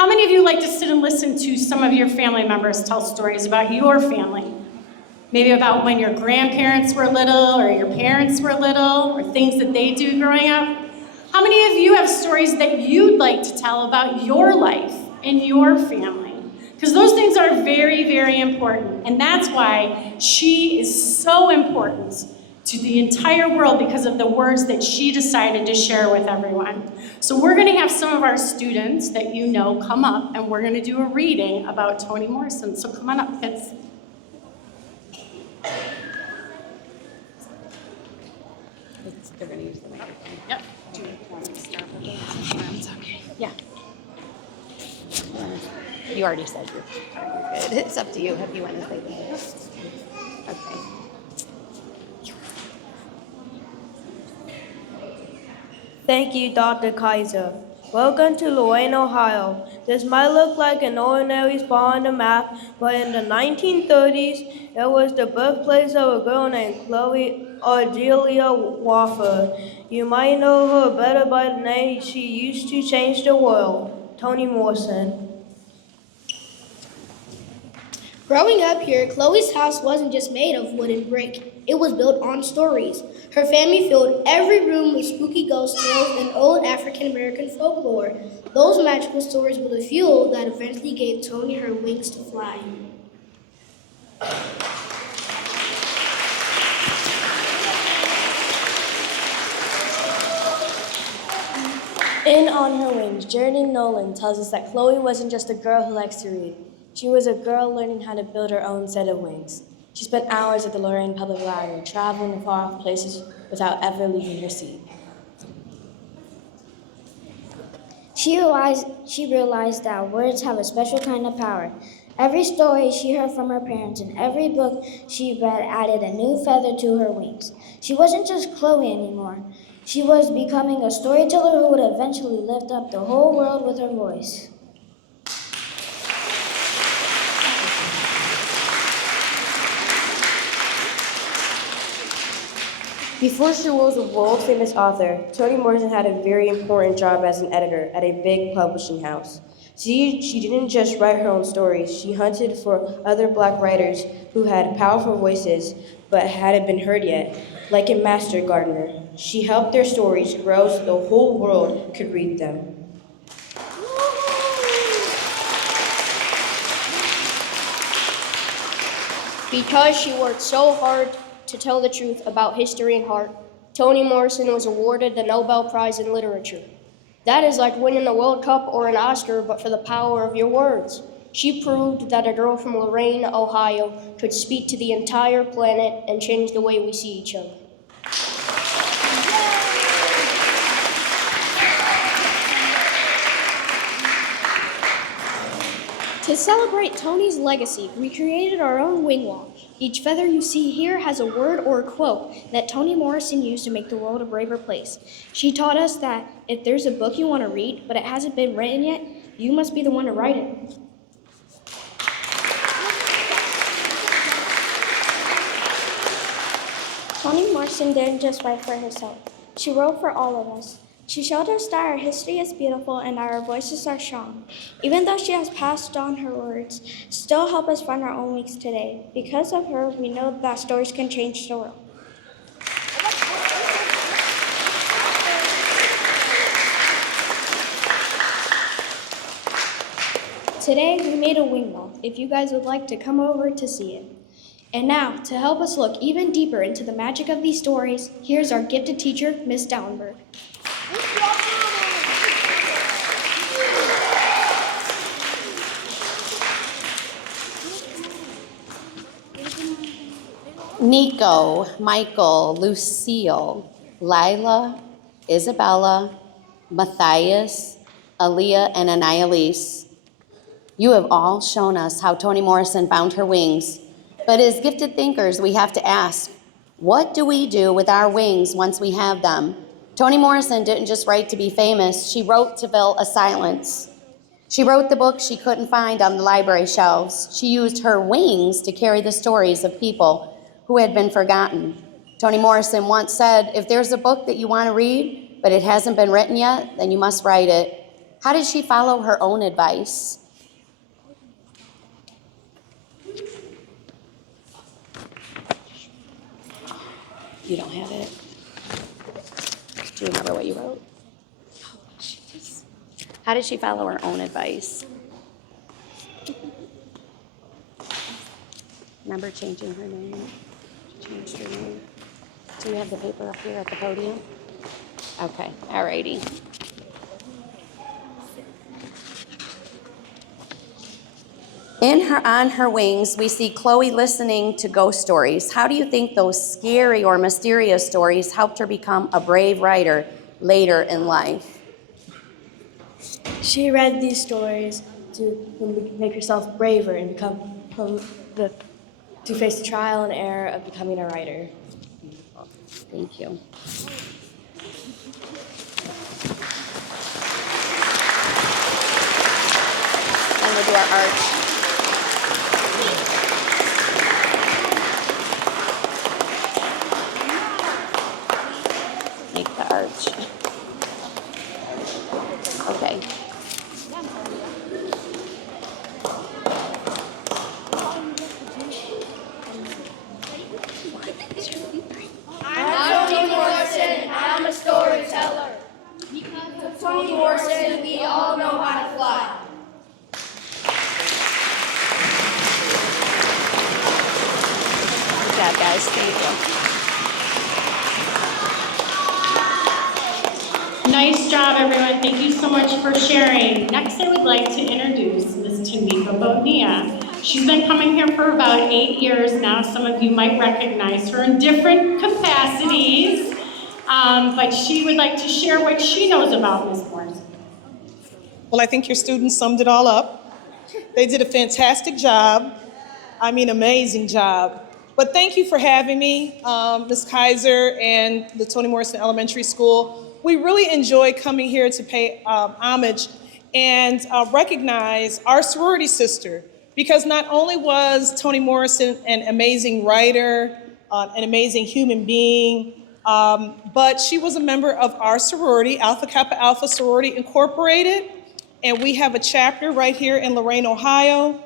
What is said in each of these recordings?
How many of you like to sit and listen to some of your family members tell stories about your family? Maybe about when your grandparents were little or your parents were little or things that they do growing up. How many of you have stories that you'd like to tell about your life and your family? Because those things are very, very important. And that's why she is so important to the entire world because of the words that she decided to share with everyone. So we're going to have some of our students that you know come up and we're going to do a reading about Toni Morrison. So come on up, kids. They're going to use the microphone. Yep. Do you want me to start with it? It's okay. Yeah. You already said you're good. It's up to you if you want to say that. Okay. Thank you, Dr. Kaiser. Welcome to Lorain, Ohio. This might look like an ordinary spot on the map, but in the 1930s, it was the birthplace of a girl named Chloe Ardelia Wofford. You might know her better by the name she used to change the world, Toni Morrison. Growing up here, Chloe's house wasn't just made of wood and brick. It was built on stories. Her family filled every room with spooky ghost tales and old African-American folklore. Those magical stories were the fuel that eventually gave Toni her wings to fly. In On Her Wings, Journey Nolan tells us that Chloe wasn't just a girl who likes to read. She was a girl learning how to build her own set of wings. She spent hours at the Lorain Public Library, traveling to far-off places without ever leaving her seat. She realized that words have a special kind of power. Every story she heard from her parents and every book she read added a new feather to her wings. She wasn't just Chloe anymore. She was becoming a storyteller who would eventually lift up the whole world with her voice. Before she was a world-famous author, Toni Morrison had a very important job as an editor at a big publishing house. She didn't just write her own stories, she hunted for other Black writers who had powerful voices but hadn't been heard yet, like a master gardener. She helped their stories grow so the whole world could read them. Because she worked so hard to tell the truth about history and heart, Toni Morrison was awarded the Nobel Prize in Literature. That is like winning a World Cup or an Oscar, but for the power of your words. She proved that a girl from Lorain, Ohio, could speak to the entire planet and change the way we see each other. To celebrate Toni's legacy, we created our own wing wall. Each feather you see here has a word or a quote that Toni Morrison used to make the world a braver place. She taught us that if there's a book you want to read, but it hasn't been written yet, you must be the one to write it. Toni Morrison didn't just write for herself. She wrote for all of us. She showed us that our history is beautiful and that our voices are strong. Even though she has passed on her words, still help us find our own wings today. Because of her, we know that stories can change the world. Today, we made a wing wall, if you guys would like to come over to see it. And now, to help us look even deeper into the magic of these stories, here's our gifted teacher, Miss Dallenberg. Nico, Michael, Lucille, Lila, Isabella, Matthias, Aaliyah, and Annalise. You have all shown us how Toni Morrison found her wings. But as gifted thinkers, we have to ask, what do we do with our wings once we have them? Toni Morrison didn't just write to be famous, she wrote to fill a silence. She wrote the books she couldn't find on the library shelves. She used her wings to carry the stories of people who had been forgotten. Toni Morrison once said, if there's a book that you want to read, but it hasn't been written yet, then you must write it. How did she follow her own advice? You don't have it? Do you remember what you wrote? How did she follow her own advice? Remember changing her name? She changed her name. Do you have the paper up here at the podium? Okay, all righty. On her wings, we see Chloe listening to ghost stories. How do you think those scary or mysterious stories helped her become a brave writer later in life? She read these stories to make herself braver and to face the trial and error of becoming a writer. Thank you. And we'll do our arch. Make the arch. Okay. I'm Toni Morrison. I'm a storyteller. Because of Toni Morrison, we all know how to fly. Good job, guys. Thank you. Nice job, everyone. Thank you so much for sharing. Next, I would like to introduce Ms. Tamika Bonilla. She's been coming here for about 8 years now. Some of you might recognize her in different capacities, but she would like to share what she knows about Ms. Morrison. Well, I think your students summed it all up. They did a fantastic job. I mean, amazing job. But thank you for having me, Ms. Kaiser and the Toni Morrison Elementary School. We really enjoy coming here to pay homage and recognize our sorority sister, because not only was Toni Morrison an amazing writer, an amazing human being, but she was a member of our sorority, Alpha Kappa Alpha Sorority Incorporated, and we have a chapter right here in Lorain, Ohio.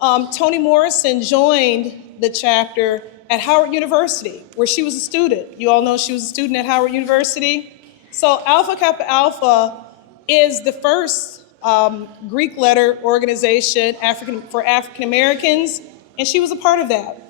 Toni Morrison joined the chapter at Howard University, where she was a student. You all know she was a student at Howard University. So Alpha Kappa Alpha is the first Greek letter organization for African Americans, and she was a part of that.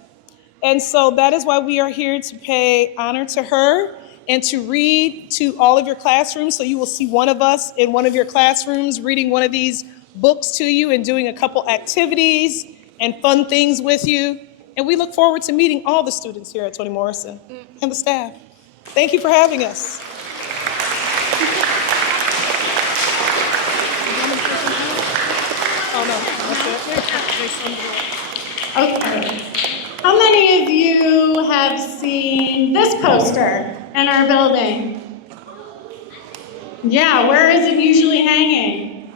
And so that is why we are here to pay honor to her and to read to all of your classrooms. So you will see one of us in one of your classrooms reading one of these books to you and doing a couple activities and fun things with you. And we look forward to meeting all the students here at Toni Morrison and the staff. Thank you for having us. Okay. How many of you have seen this poster in our building? Yeah, where is it usually hanging?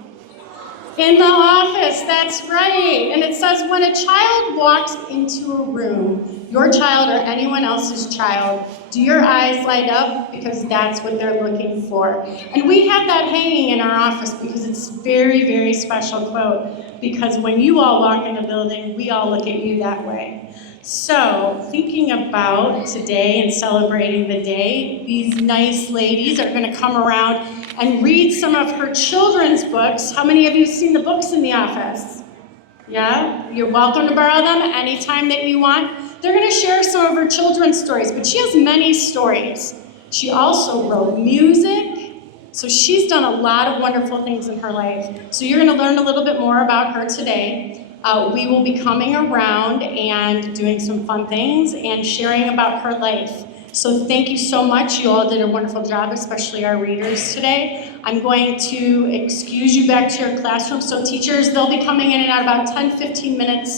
In the office, that's right. And it says, when a child walks into a room, your child or anyone else's child, do your eyes light up? Because that's what they're looking for. And we have that hanging in our office because it's a very, very special quote. Because when you all walk in the building, we all look at you that way. So, thinking about today and celebrating the day, these nice ladies are going to come around and read some of her children's books. How many of you have seen the books in the office? Yeah? You're welcome to borrow them anytime that you want. They're going to share some of her children's stories, but she has many stories. She also wrote music. So she's done a lot of wonderful things in her life. So you're going to learn a little bit more about her today. We will be coming around and doing some fun things and sharing about her life. So thank you so much. You all did a wonderful job, especially our readers today. I'm going to excuse you back to your classroom. So teachers, they'll be coming in and out about 10, 15 minutes